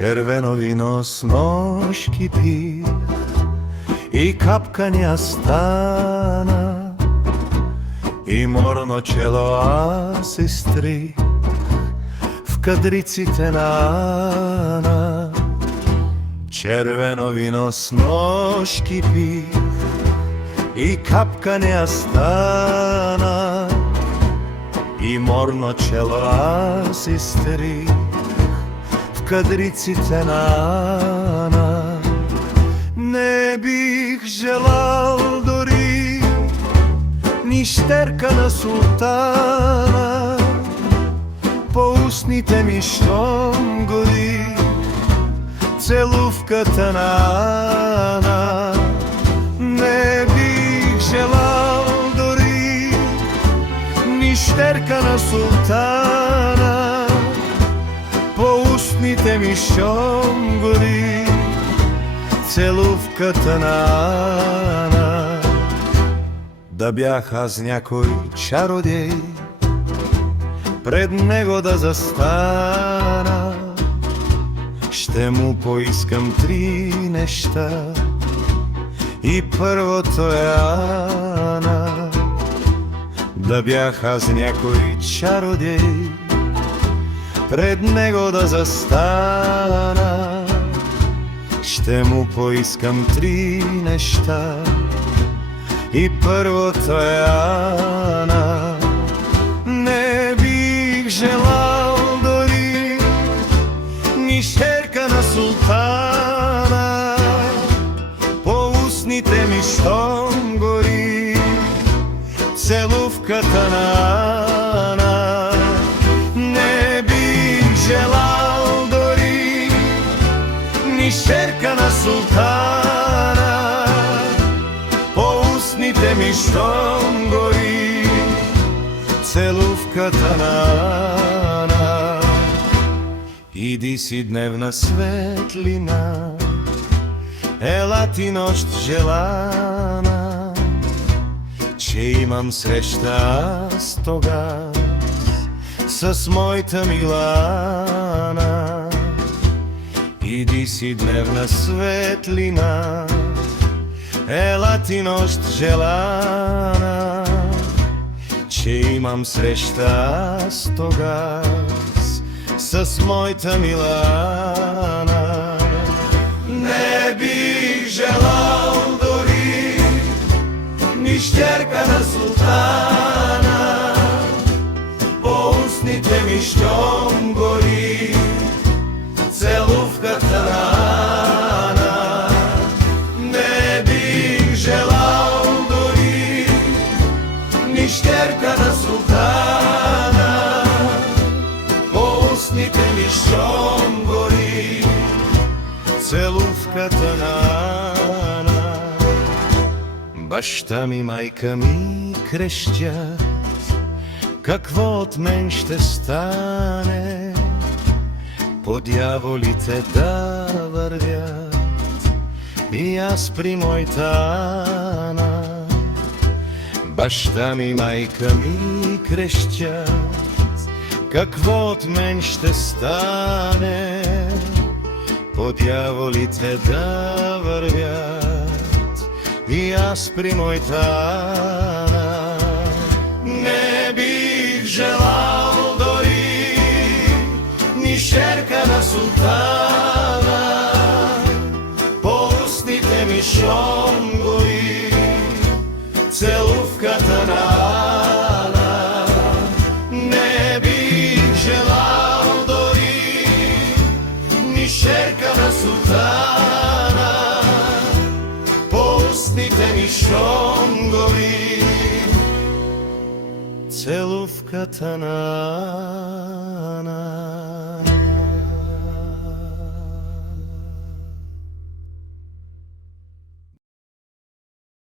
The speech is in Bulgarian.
Červeno vino s noški pih i kapkanja stana i morno čelo a sestri v kadrici tenana. Červeno vino s noški pih i kapkanja stana i morno čelo a sestri v kadrici tenana. Ne bih želal dori ni šterka na sultana, po usnite mi štom gori celuvka tanana. Ne bih želal dori ni šterka na sultana, po usnite mi štom gori целувка танана. Да бях аз някой чародей, пред него да застана, ще му поискам три неща и първото е Ана. Да бях аз някой чародей, пред него да застана, ще му поискам три неща и първото е Ана. Не бих желал дори ни шерка на султана, по устните ми щом гори целувката на Ана. Не бих желал дори ни шерка на султана, по устните ми щом гори целувката на Ана. Иди си дневна светлина, ела ти нощ желана, че имам среща аз тогаз с моята Милана. Иди си дневна светлина, ела ти нощ желана, че имам среща аз тогаз с моята Милана. Не бих желал дори ни щерка на султана, по устните ми щом гори целувката на Ана. Не бих желал дори ни щерка на султана, по устните ми щом гори целувката на Ана. Баща ми, майка ми крещят, какво от мен ще стане, по дяволите да вървят и аз при моята Ана. Баща ми, майка ми крещят, какво от мен ще стане, по дяволите да вървят и аз при моята Ана. Не бих желал дори ни шерка на султана, по устните ми щом гори целувката на Ана. Не бих желал дори ни шерка на султана, по устните ми щом гори целувката на Ана.